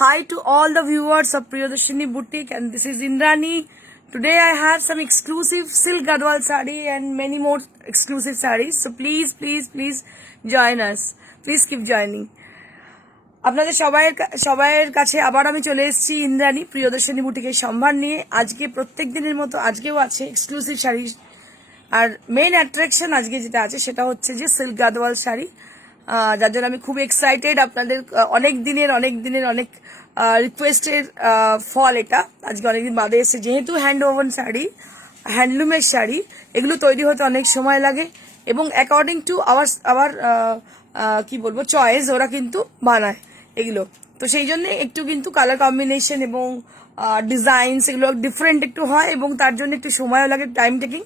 Hi to all the viewers of Priyadarshini Boutique, and this is Indrani. Today I have some exclusive silk Gadwal sari and many more exclusive sarees. So please join us. Please keep joining. আপনাদের সবাইয়ের কাছে আবার আমি চলে এসেছি ইন্দ্রাণী প্রিয়দর্শিনী বুটিকের সম্ভার নিয়ে। আজকে প্রত্যেক দিনের মতো আজকেও আছে এক্সক্লুসিভ শাড়ি, আর মেইন অ্যাট্রাকশন আজকে যেটা আছে সেটা হচ্ছে যে সিল্ক গাদওয়াল শাড়ি, যার জন্য আমি খুব এক্সাইটেড। আপনাদের অনেক দিনের অনেক রিকোয়েস্টের ফল এটা। আজকে অনেকদিন বাদে এসে, যেহেতু হ্যান্ড ওভেন শাড়ি, হ্যান্ডলুমের শাড়ি, এগুলো তৈরি হতে অনেক সময় লাগে এবং অ্যাকর্ডিং টু আওয়ার কি বলবো চয়েস ওরা কিন্তু বানায় এগুলো। তো সেই জন্য একটু কিন্তু কালার কম্বিনেশন এবং ডিজাইনস এগুলো ডিফারেন্ট একটু হয় এবং তার জন্য একটু সময়ও লাগে, টাইম টেকিং।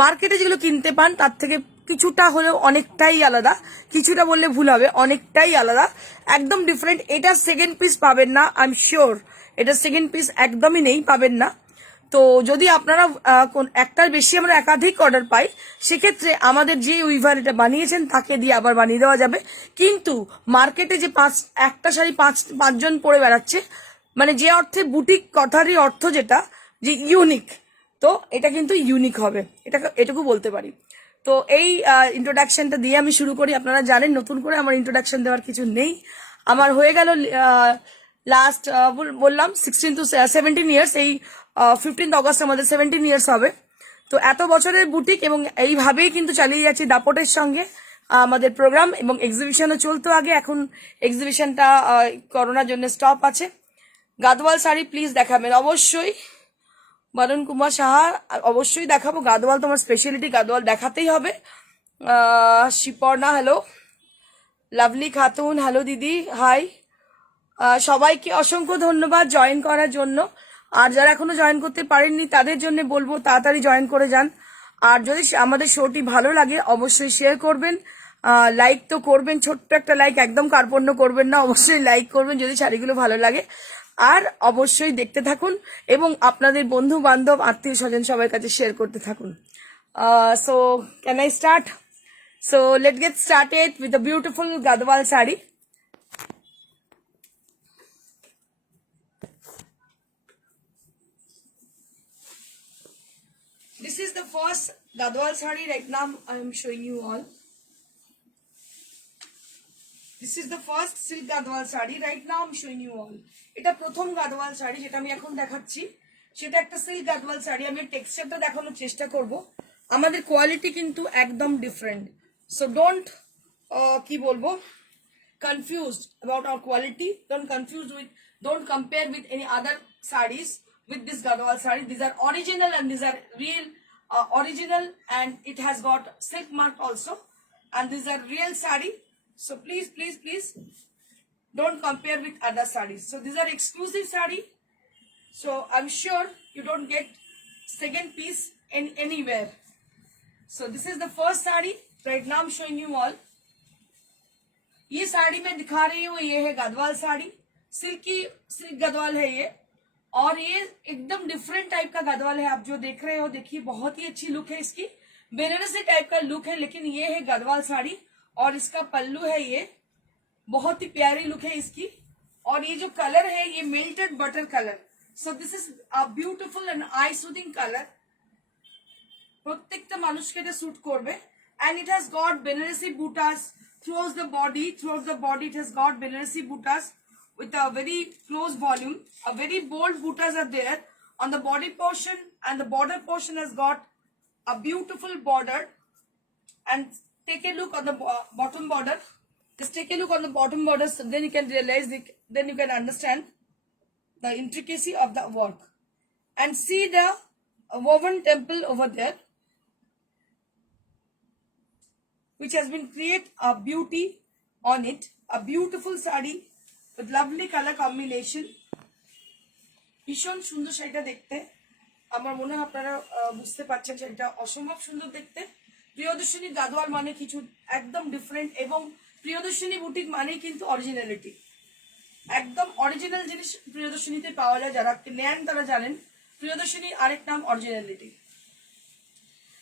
মার্কেটে যেগুলো কিনতে পান তার থেকে কিছুটা হলেও অনেকটাই আলাদা, কিছুটা বললে ভুল হবে, অনেকটাই আলাদা, একদম ডিফারেন্ট। এটা সেকেন্ড পিস পাবেন না, আই এম শিওর এটা সেকেন্ড পিস একদমই নেই, পাবেন না। তো যদি আপনারা একটার বেশি আমরা একাধিক অর্ডার পাই, সেক্ষেত্রে আমাদের যে উইভার এটা বানিয়েছেন তাকে দিয়ে আবার বানিয়ে দেওয়া যাবে। কিন্তু মার্কেটে যে একটা শাড়ি পাঁচজন পরে বেড়াচ্ছে, মানে যে অর্থে বুটিক কথারই অর্থ যেটা যে ইউনিক, তো এটা কিন্তু ইউনিক হবে, এটুকু বলতে পারি। তো এই ইন্ট্রোডাকশনটা দিয়ে আমি শুরু করি। আপনারা জানেন নতুন করে আমার ইন্ট্রোডাকশন দেওয়ার কিছু নেই। আমার হয়ে গেল লাস্ট বললাম 16 to 17 ইয়ার্স, এই 15 অগস্ট আমাদের 17 ইয়ার্স হবে। তো এত বছরের বুটিক এবং এইভাবেই কিন্তু চালিয়ে যাচ্ছি দাপটের সঙ্গে আমাদের প্রোগ্রাম এবং এক্সিবিশনও চলতো আগে, এখন এক্সিবিশনটা করোনার জন্য স্টপ আছে। গাদওয়াল শাড়ি প্লিজ দেখাবেন অবশ্যই, বরুণ কুমার সাহা অবশ্যই দেখাবো। গাদওয়াল তোমার স্পেশালিটি, গাদওয়াল দেখাতেই হবে। শিপর্ণা হ্যালো, লাভলি খাতুন হ্যালো দিদি, হাই। সবাইকে অসংখ্য ধন্যবাদ জয়েন করার জন্য। আর যারা এখনো জয়েন করতে পারেননি তাদের জন্য বলবো তাড়াতাড়ি জয়েন করে যান। আর যদি আমাদের শোটি ভালো লাগে অবশ্যই শেয়ার করবেন, লাইক তো করবেন, ছোট্ট একটা লাইক, একদম কার্পণ্য করবেন না, অবশ্যই লাইক করবেন যদি শাড়িগুলো ভালো লাগে। আর অবশ্যই দেখতে থাকুন এবং আপনাদের বন্ধু বান্ধব আত্মীয় স্বজন সবার কাছে শেয়ার করতে থাকুন। So can I start? So let's get started with the beautiful Gadwal sari. This is the first Gadwal sari right now I am showing you all. This is the first silk Gadwal sari right now I am showing you all. এটা প্রথম Gadwal sari যেটা আমি এখন দেখাচ্ছি, সেটা একটা silk Gadwal sari। আমি টেক্সচারটা দেখানোর চেষ্টা করব। আমাদের কোয়ালিটি কিন্তু একদম ডিফারেন্ট, সো ডোন্ট কি বলবো confused about our quality. Don't compare with any other sarees with this Gadwal sari. These are original and these are real original, and it has got silk mark also, and these are real sari. So please don't compare with other sarees. So these are exclusive sari, so I'm sure you don't get second piece in anywhere. So this is the first sari right now I'm showing you all. ये साड़ी मैं दिखा रही हूँ, ये है गदवाल साड़ी, सिल्क गदवाल है ये, और ये एकदम डिफरेंट टाइप का गदवाल है। आप जो देख रहे हो, देखिए बहुत ही अच्छी लुक है इसकी, बेनारसी टाइप का लुक है, लेकिन ये है गदवाल साड़ी और इसका पल्लू है, ये बहुत ही प्यारी लुक है इसकी। और ये जो कलर है ये melted butter colour, so this is a beautiful and I soothing colour, প্রত্যেকটা মানুষকে এটা স্যুট করবে। and it has got Banarasi butas throughout the body. It has got Banarasi butas with a very close volume. A very bold butas are there on the body portion, and the border portion has got a beautiful border. And take a look on the bottom border. Just take a look on the bottom border, so then you can realize, then you can understand the intricacy of the work. And see the woven temple over there, which has been create a beauty on it. A beautiful sari with lovely color combination. ভীষণ সুন্দর শাড়িটা দেখতে, আমার মনে হয় আপনারা বুঝতে পারছেন শাড়িটা অসম্ভব সুন্দর দেখতে। প্রিয়দর্শিনী গাদওয়াল মানে কিছু একদম ডিফারেন্ট, এবং প্রিয়দর্শিনী বুটিক মানেই কিন্তু অরিজিনালিটি, একদম অরিজিনাল জিনিস প্রিয়দর্শিনীতে পাওয়া যায়। যারা নেন তারা জানেন প্রিয়দর্শিনী আরেক নাম originality.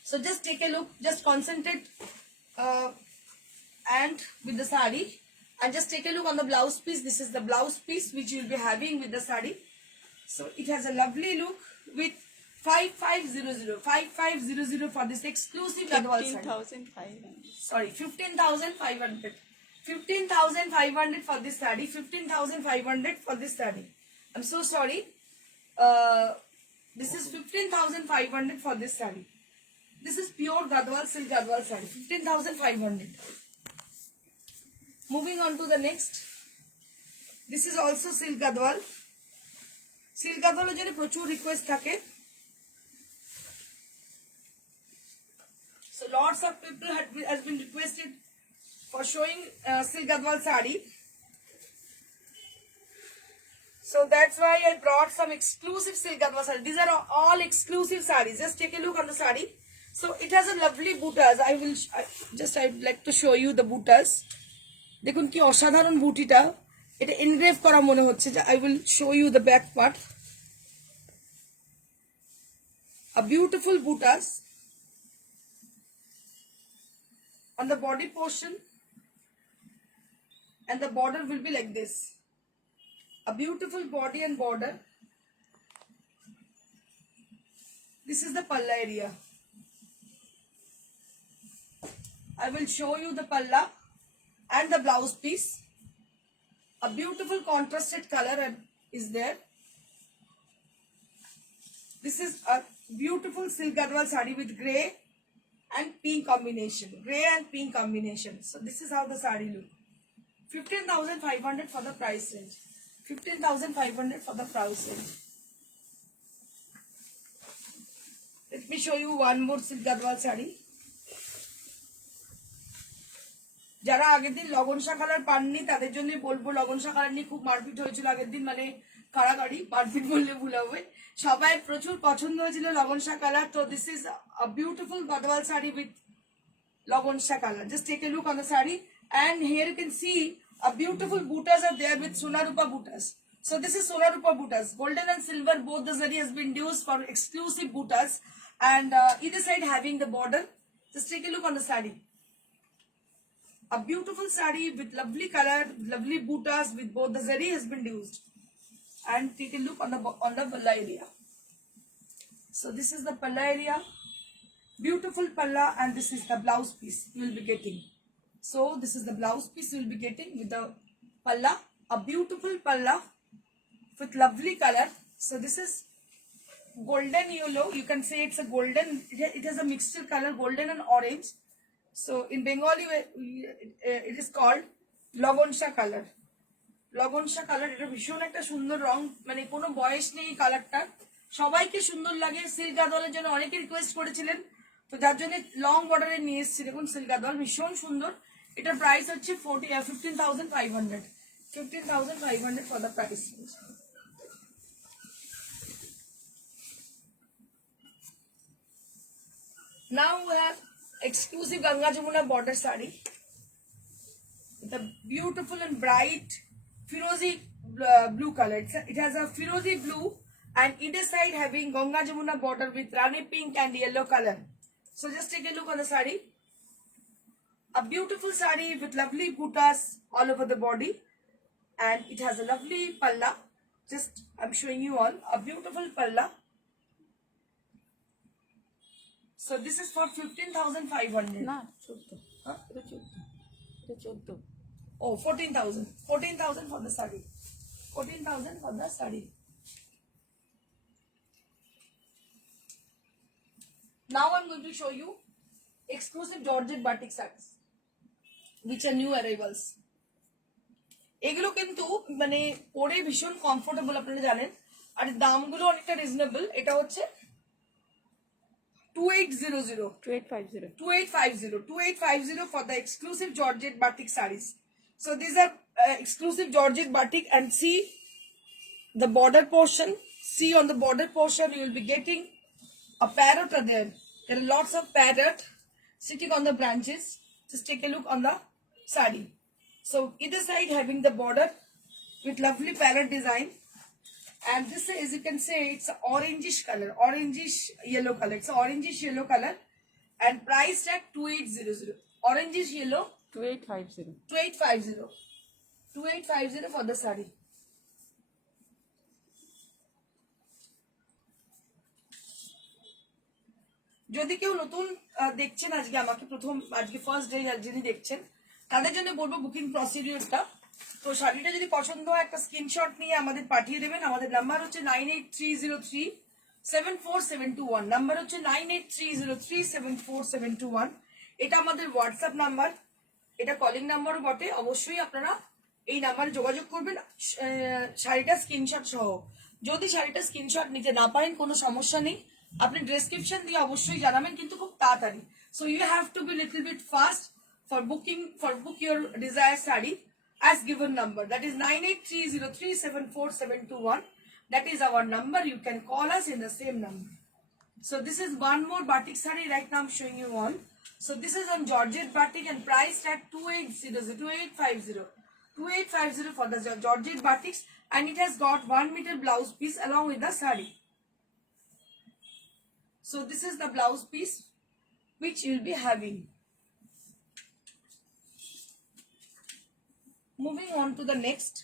So just take a look, just concentrate and with the sari, And just take a look on the blouse piece. This is the blouse piece which you will be having with the sari. So it has a lovely look with 5500 for this exclusive Gadwal sari. 15,500. Sorry, 15,500. 15,500 for this sari. 15,500 for this sari. I'm so sorry. This is 15,500 for this sari. This is pure Gadwal silk Gadwal sari. 15,500. Moving on to the next. This is also silk Gadwal. Silk Gadwal jone prochur request thake. So lots of people has been requested for showing silk Gadwal sari. So that's why I brought some exclusive silk Gadwal sari. These are all exclusive saris. Just take a look on the sari. So it has a lovely buttas. I'd like to show you the buttas. দেখুন কি অসাধারণ বুটিটা, এটা এনগ্রেভ করা মনে হচ্ছে। I will show you the back part. A beautiful buttas on the body portion, and the border will be like this. A beautiful body and border. This is the palla area. I will show you the palla and the blouse piece. A beautiful contrasted color is there. This is a beautiful silk Gadwal sari with grey and pink combination. Grey and pink combination. So this is how the sari look. 15,500 for the price range. 15,500 for the price range. Let me show you one more silk Gadwal sari. যারা আগের দিন লগনসা কালার পাননি তাদের জন্য বলবো, লগনসা কালার নিয়ে খুব মারপিট হয়েছিল আগের দিন, মানে কাড়াকাড়ি, মারপিট বললে ভুল হবে। সবাই প্রচুর পছন্দ হয়েছিল লগনসা কালার। তো this is a beautiful Gadwal saree with লগনসা colour. Just take a look on the saree, and here you can see a beautiful buttas are there with Sonarupa buttas. So this is Sonarupa buttas. Golden and silver both the zari has been used for exclusive buttas, and either side having the border. Just take a look on the saree. A beautiful sari with lovely color, lovely buttas with both the zari has been used. And take a look on the palla area. So this is the palla area, beautiful palla, and this is the blouse piece you will be getting. So this is the blouse piece you will be getting with the palla, a beautiful palla with lovely color. So this is golden yellow. You can say it's a golden. It has a mixture color, golden and orange. So in Bengali it is called লগনসা color. লগনসা color এটা ভীষণ একটা সুন্দর রং, মানে কোনো বয়স নেই কালারটা, সবাইকে সুন্দর লাগে। সিল্ক গাদওয়ালের জন্য অনেকে রিকোয়েস্ট করেছিলেন, তো যার জন্য লং বর্ডারে নিয়ে এসেছি। দেখুন সিল্ক গাদওয়াল ভীষণ সুন্দর। এটার প্রাইস হচ্ছে 15,500 for the price. Now we have exclusive Ganga Jamuna border sari. The beautiful and bright Firozi blue color. It has a Firozi blue, and either side having Ganga Jamuna border with Rani pink and yellow color. So just take a look on the sari. A beautiful sari with lovely buttas all over the body, and it has a lovely palla. Just I'm showing you all a beautiful palla. So this is for 15,500. না 14 এটা 14 Oh, 14,000. 14,000 for the sari. 14,000 for the sari. Now I'm going to show you exclusive Georgette batik sarees, which are new arrivals. এগুলো কিন্তু মানে পরে ভীষণ কমফোর্টেবল, আপনারা জানেন, আর দামগুলো অনেকটা রিজনেবল। এটা হচ্ছে 2850 for the exclusive Georgette batik sarees. So these are exclusive Georgette batik, and see the border portion. See on the border portion you will be getting a parrot there. There are lots of parrot sitting on the branches. Just take a look on the saree. So either side having the border with lovely parrot design, and this, as you can say, it's an orangish color, orangish yellow color. It's an orangish yellow color, and price tag 2800. Orangish yellow 2850. 2850. 2850 for the sari. যদি কেউ নতুন দেখছেন আজকে আমাকে প্রথম আজকে first day যিনি দেখছেন তাদের জন্য বলবো বুকিং প্রসিডিউরটা। তো শাড়িটা যদি পছন্দ হয় একটা স্ক্রিনশট নিয়ে আমাদের পাঠিয়ে দেবেন। আমাদের নাম্বার হচ্ছে 9830374721, নাম্বার হচ্ছে 9830374721। এটা আমাদের হোয়াটসঅ্যাপ নাম্বার, এটা কলিং নাম্বারও বটে। অবশ্যই আপনারা এই নাম্বারে যোগাযোগ করবেন শাড়িটা স্ক্রিনশট সহ। যদি শাড়িটা স্ক্রিনশট নিতে না পারেন কোনো সমস্যা নেই, আপনি ডেসক্রিপশন দিয়ে অবশ্যই জানাবেন, কিন্তু খুব তাড়াতাড়ি। So you have to be little bit fast for book your desired saree as given number, that is 9830374721. That is our number. You can call us in the same number. So this is one more batik saree right now I'm showing you on. So this is on Georgette batik and priced at 2850 for the Georgette batiks, and it has got 1 meter blouse piece along with the saree. So this is the blouse piece which you will be having. Moving on to the next.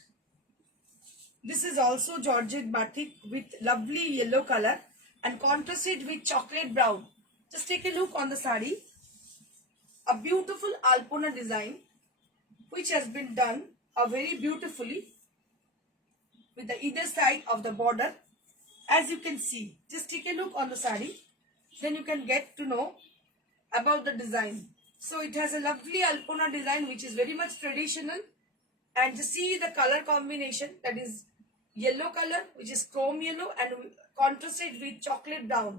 This is also Georgette batik with lovely yellow color and contrasted with chocolate brown. Just take a look on the saree. A beautiful alpona design which has been done very beautifully with the either side of the border, as you can see. Just take a look on the saree, then you can get to know about the design. So it has a lovely alpona design which is very much traditional, and to see the color combination, that is yellow color which is chrome yellow and contrasted with chocolate brown.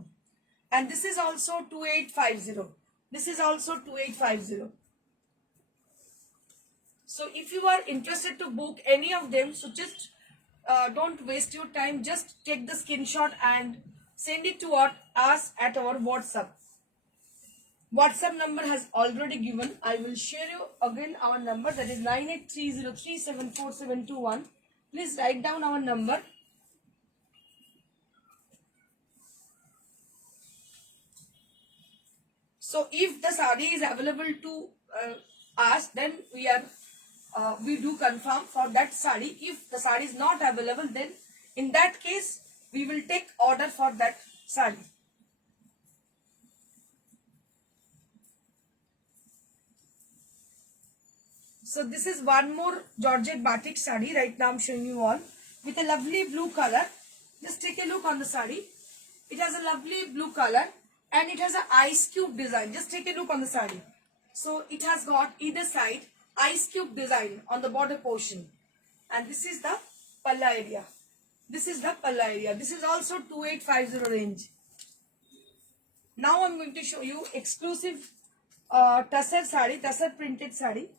And this is also 2850. This is also 2850. So if you are interested to book any of them, so just don't waste your time. Just take the screenshot and send it to us at our WhatsApp. WhatsApp number has already given. I will share you again our number, that is 9830374721. Please write down our number. So if the saree is available to us, then we do confirm for that saree. If the saree is not available, then in that case we will take order for that saree. So this is one more Georgette batik saree right now I'm showing you on with a lovely blue color. Just take a look on the saree. It has a lovely blue color and it has an ice cube design. Just take a look on the saree. So it has got either side ice cube design on the border portion, and this is the palla area. This is the palla area. This is also 2850 range. Now I'm going to show you exclusive tussar saree, tussar printed saree.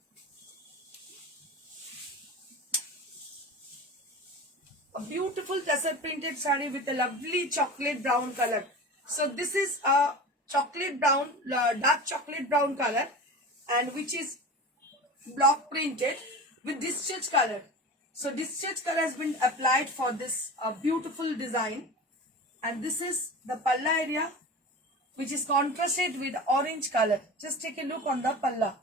A beautiful tussar printed saree with a lovely chocolate brown color. So this is a chocolate brown, dark chocolate brown color, and which is block printed with discharge color. So discharge color has been applied for this beautiful design, and this is the palla area which is contrasted with orange color. Just take a look on the palla.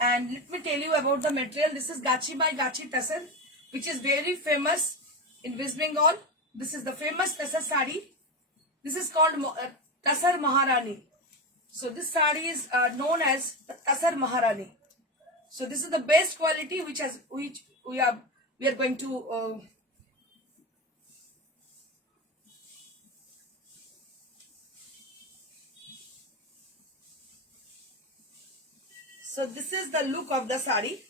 And let me tell you about the material. This is Gachi by Gachi tussar, which is very famous in West Bengal. This is the famous tussar saree. This is called Tussar Maharani. So this saree is known as Tussar Maharani. So this is the best quality which we are going to so this is the look of the saree.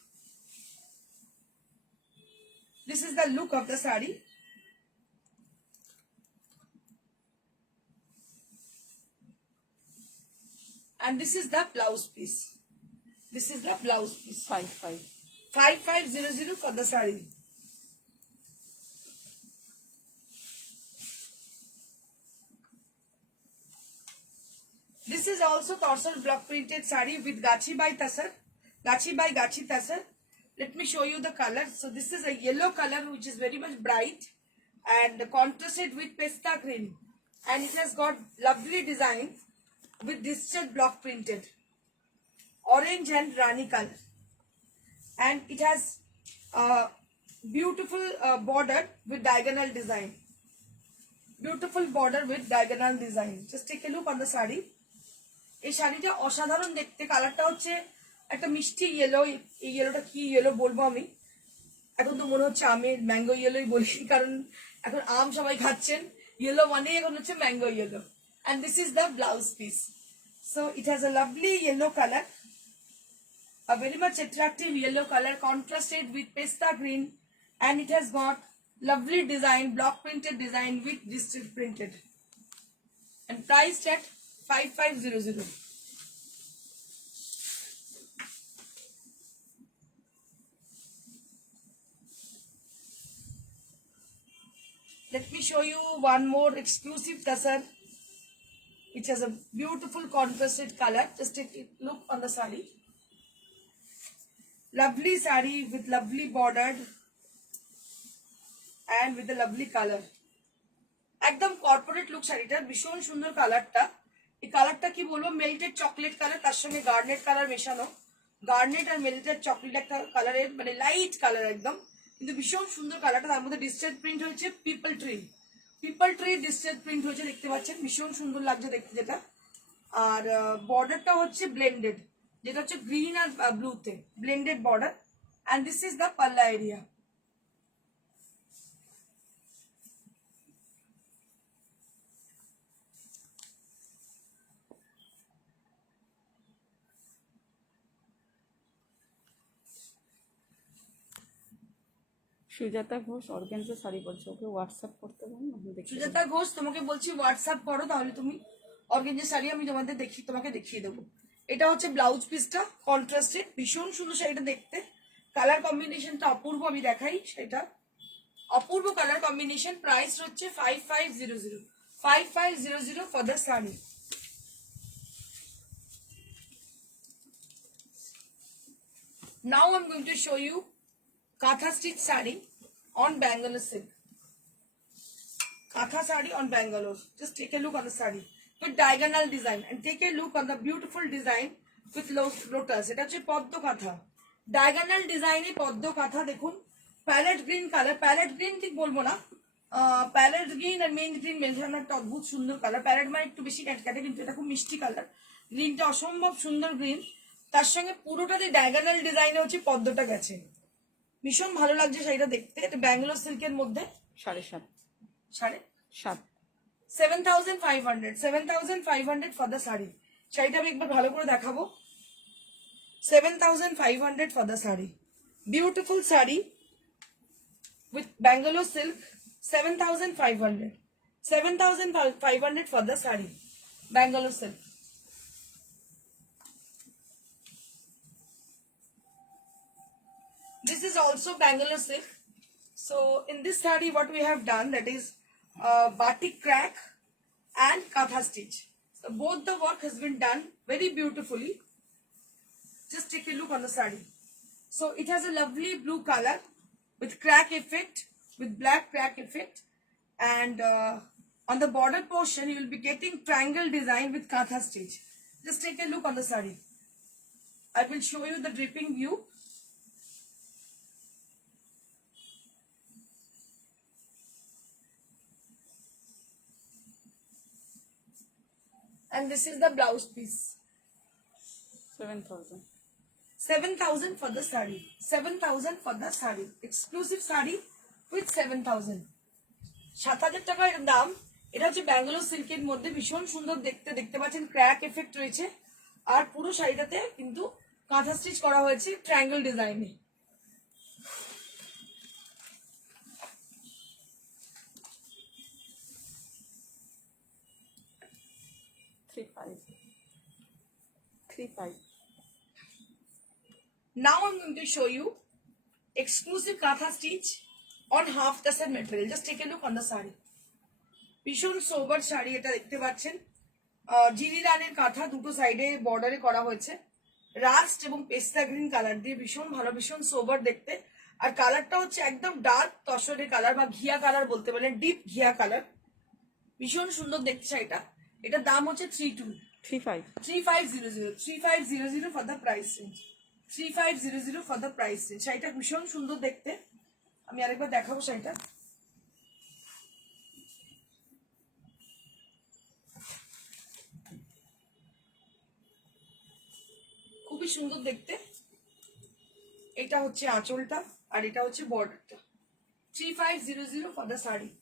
This is the look of the saree. And this is the blouse piece. This is the blouse piece. 5500 for the saree. This is also Torsal block printed saree with Gachi by Tussar. Gachi by Gachi Tussar. Let me show you the color. So this is a yellow color which is very much bright and contrasted with pesta green. And it has got lovely design with discharge block printed. Orange and Rani color. and it has beautiful border with diagonal design. Beautiful border with diagonal design. Just take a look on the saree. এই শাড়িটা অসাধারণ দেখতে, কালারটা হচ্ছে একটা মিষ্টি ইয়েলো। এই ইয়েলোটা কি ইয়েলো বলবো আমি, এখন তো মনে হচ্ছে আমের ম্যাঙ্গো ইয়েলোই বলি, কারণ এখন আম সবাই খাচ্ছেন, ইয়েলো মানেই এখন হচ্ছে mango yellow. And this is the blouse piece. So it has a lovely yellow colour, a very much attractive yellow color contrasted with pista green, and it has got lovely design, block printed design with distress printed, and priced at 5500. Let me show you one more exclusive tasar, which has a beautiful contrasted color. Just take a look on the saree. Lovely saree with lovely bordered and with a lovely color. একদম corporate look শাড়িটার, ভীষণ সুন্দর কালারটা। এই কালারটা কি বলবো, melted chocolate colour, তার সঙ্গে গার্নেট কালার মেশানো। গার্নেট আর মেল্টেড চকলেট একটা কালারের, মানে লাইট কালার একদম, কিন্তু ভীষণ সুন্দর কালারটা। তার মধ্যে ডিজিটাল প্রিন্ট হয়েছে পিপল ট্রি ডিজিটাল প্রিন্ট হয়েছে, দেখতে পাচ্ছেন, ভীষণ সুন্দর লাগছে দেখতে যেটা। আর বর্ডারটা হচ্ছে ব্লেন্ডেড, যেটা হচ্ছে গ্রিন আর ব্লুতে blended border. And this is the pallu area. Sujata Ghosh organza sari বলছে, ওকে হোয়াটসঅ্যাপ করতে পারেন, আমি দেখি। সুজাতা ঘোষ, তোমাকে বলছি হোয়াটসঅ্যাপ করো, তাহলে তুমি অর্গানজা শাড়ি আমি তোমাকে দেখিয়ে দেবো। এটা হচ্ছে ব্লাউজ পিসটা, কন্ট্রাস্টেড, ভীষণ সুন্দর শাড়িটা দেখতে। কালার কম্বিনেশনটা অপূর্ব, আমি দেখাই সেটা। অপূর্ব কালার কম্বিনেশন। প্রাইস হচ্ছে 5500 for the sari. Now I'm going to show you Katha stitch saree on Bangalore silk. Katha saree on Bangalore. Just take a look on the saree with diagonal design, and take a look on the beautiful design with lotus. এটা হচ্ছে পদ্ম কাঁথা, ডায়াগোনাল ডিজাইনে পদ্ম কাঁথা। দেখুন palette green colour, palette green ঠিক বলবো না, প্যালেট গ্রিন আর মেইন গ্রিন মেশানো একটা অদ্ভুত সুন্দর কালার। প্যালেট মানে একটু বেশি ক্যাটক্যাটে, কিন্তু এটা খুব মিষ্টি কালার। গ্রিনটা অসম্ভব সুন্দর গ্রিন, তার সঙ্গে পুরোটাতে ডায়াগোনাল ডিজাইনে হচ্ছে পদ্মটা গেছে। ভীষণ ভালো লাগছে শাড়িটা দেখতে। এটা ব্যাঙ্গালোর সিল্কের মধ্যে 7.5 7,500 ফর দ্য শাড়ি। শাড়িটা আমি একবার ভালো করে দেখাবো। 7,500 for the saree. Beautiful saree with Bangalore silk. 7,500. 7,500 for the saree. Bangalore silk. This is also Bangalore silk. So in this saree, what we have done, that is batik crack and katha stitch. So both the work has been done very beautifully. Just take a look on the saree. So it has a lovely blue color with crack effect, with black crack effect, and on the border portion you will be getting triangle design with katha stitch. Just take a look on the saree. I will show you the dripping view. And this is the blouse piece. 7,000. 7,000 for the saree. 7,000 for the saree. Exclusive saree with 7,000. 7,000 টাকা এর দাম। এটা হচ্ছে ব্যাঙ্গালোর সিল্কের মধ্যে, ভীষণ সুন্দর দেখতে। দেখতে পাচ্ছেন ক্র্যাক এফেক্ট রয়েছে, আর পুরো শাড়িটাতে কিন্তু কাঁথা স্টিচ করা হয়েছে ট্রায়াঙ্গেল ডিজাইনে। $3,500. Now I'm going to show you exclusive katha stitch on half tussar material. Just take a look on the saree. ভীষণ সোবার শাড়ি এটা, দেখতে পাচ্ছেন জিরি রানের কাঁথা, দুটো সাইডে বর্ডারে করা হয়েছে রাস্ট এবং পেস্তা গ্রিন কালার দিয়ে। ভীষণ ভালো, ভীষণ সোবার দেখতে। আর কালারটা হচ্ছে একদম ডার্ক তসরের কালার বা ঘিয়া কালার বলতে পারেন, ডিপ ঘিয়া কালার। ভীষণ সুন্দর দেখতে শাড়িটা। এটার দাম হচ্ছে 3500 for the price range. 3500 for the price range. শাড়িটা ভীষণ সুন্দর দেখতে, আমি আরেকবার দেখাবো শাড়িটা। খুবই সুন্দর দেখতে। এটা হচ্ছে আঁচলটা আর এটা হচ্ছে বর্ডারটা। 3500 for the saree.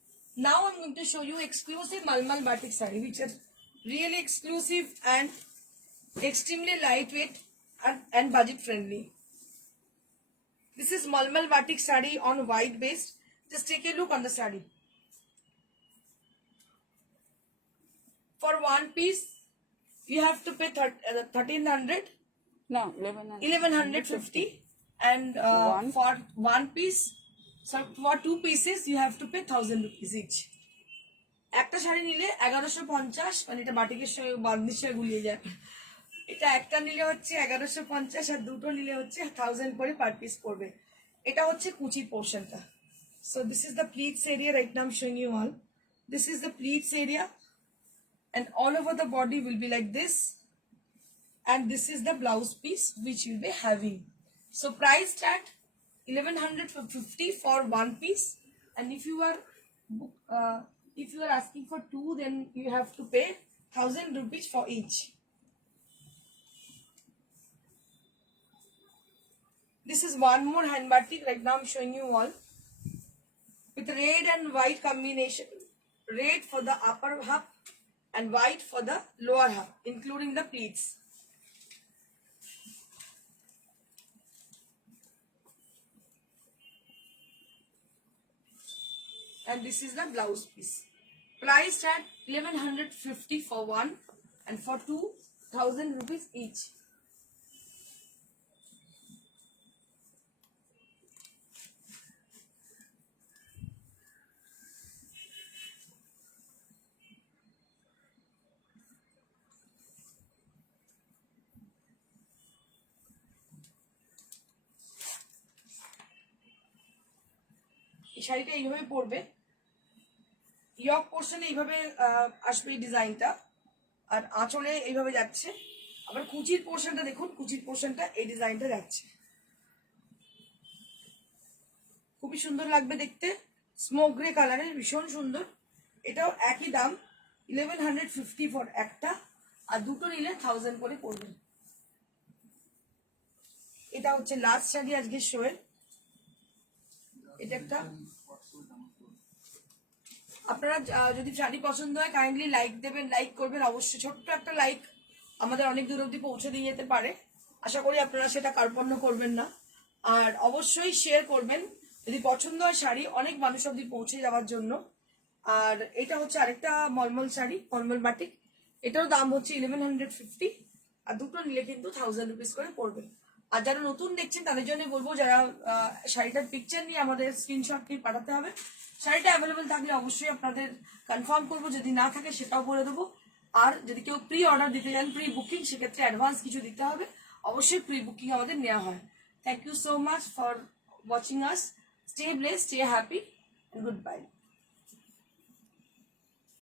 Now I'm going to show you exclusive Malmal batik saree, which are really exclusive and extremely lightweight and budget friendly. This is Malmal batik saree on white base. Just take a look on the saree. For one piece, you have to pay 1300, No, 1100. 1150, and One. for one piece, so for two pieces, you have to pay 1000 rupees each. একটা শাড়ি নিলে 1150, মানে এটা বাটিকের সঙ্গে বান্দির সঙ্গে গুলিয়ে যায়। এটা একটা নিলে হচ্ছে 1150 আর দুটো নিলে হচ্ছে 1000 করে পার পিস পড়বে। এটা হচ্ছে কুচির পোর্শনটা। So this is the pleats area. Right now I'm showing you all. This is the pleats area, and all over the body will be like this. And this is the blouse piece which you'll be having. So priced at 1150 for one piece, and if you are asking for two, then you have to pay 1000 rupees for each. This is one more hand batik. Right now I'm showing you all with red and white combination. Red for the upper half and white for the lower half, including the pleats. And this is the blouse piece, priced at 1150 for one, and for 2000 rupees each. এই শাড়িটা এইভাবে পরবে, ইয়ক পোর্শনে এইভাবে আসবে এই ডিজাইনটা, আর আঁচলে এইভাবে যাচ্ছে। আবার কুচির পোর্শনটা দেখুন, কুচির পোর্শনটা এই ডিজাইনটা যাচ্ছে। খুবই সুন্দর লাগবে দেখতে, স্মোক গ্রে কালারের, ভীষণ সুন্দর। এটাও একই দাম 1150 ফর একটা, আর দুটো নিলে 1000 করে পড়বে। এটা হচ্ছে লাস্ট শাড়ি আজকে শোয়ের। এটা একটা, আপনারা যদি শাড়ি পছন্দ হয় কাইন্ডলি লাইক দেবেন, লাইক করবেন অবশ্যই। ছোট্ট একটা লাইক আমাদের অনেক দূর অব্দি পৌঁছে দিয়ে যেতে পারে। আশা করি আপনারা সেটা কার্পণ্য করবেন না, আর অবশ্যই শেয়ার করবেন যদি পছন্দ হয় শাড়ি অনেক মানুষ অব্দি পৌঁছে যাওয়ার জন্য। আর এটা হচ্ছে আরেকটা মলমল শাড়ি, মলমল বাটিক। এটারও দাম হচ্ছে 1150, আর দুটো নিলে কিন্তু 1000 রুপিস করে পড়বে। আর যারা নতুন দেখছেন তাদের জন্য বলবো, যারা শাড়িটার পিকচার নিয়ে আমাদের স্ক্রিনশট নিয়ে পাঠাতে হবে। শাড়িটা অ্যাভেলেবেল থাকলে অবশ্যই আপনাদের কনফার্ম করবো, যদি না থাকে সেটাও বলে দেবো। আর যদি কেউ প্রি অর্ডার দিতে চান, প্রি বুকিং, সেক্ষেত্রে অ্যাডভান্স কিছু দিতে হবে। অবশ্যই প্রি বুকিং আমাদের নেওয়া হয়। Thank you so much for watching us. Stay blessed, stay happy, and goodbye.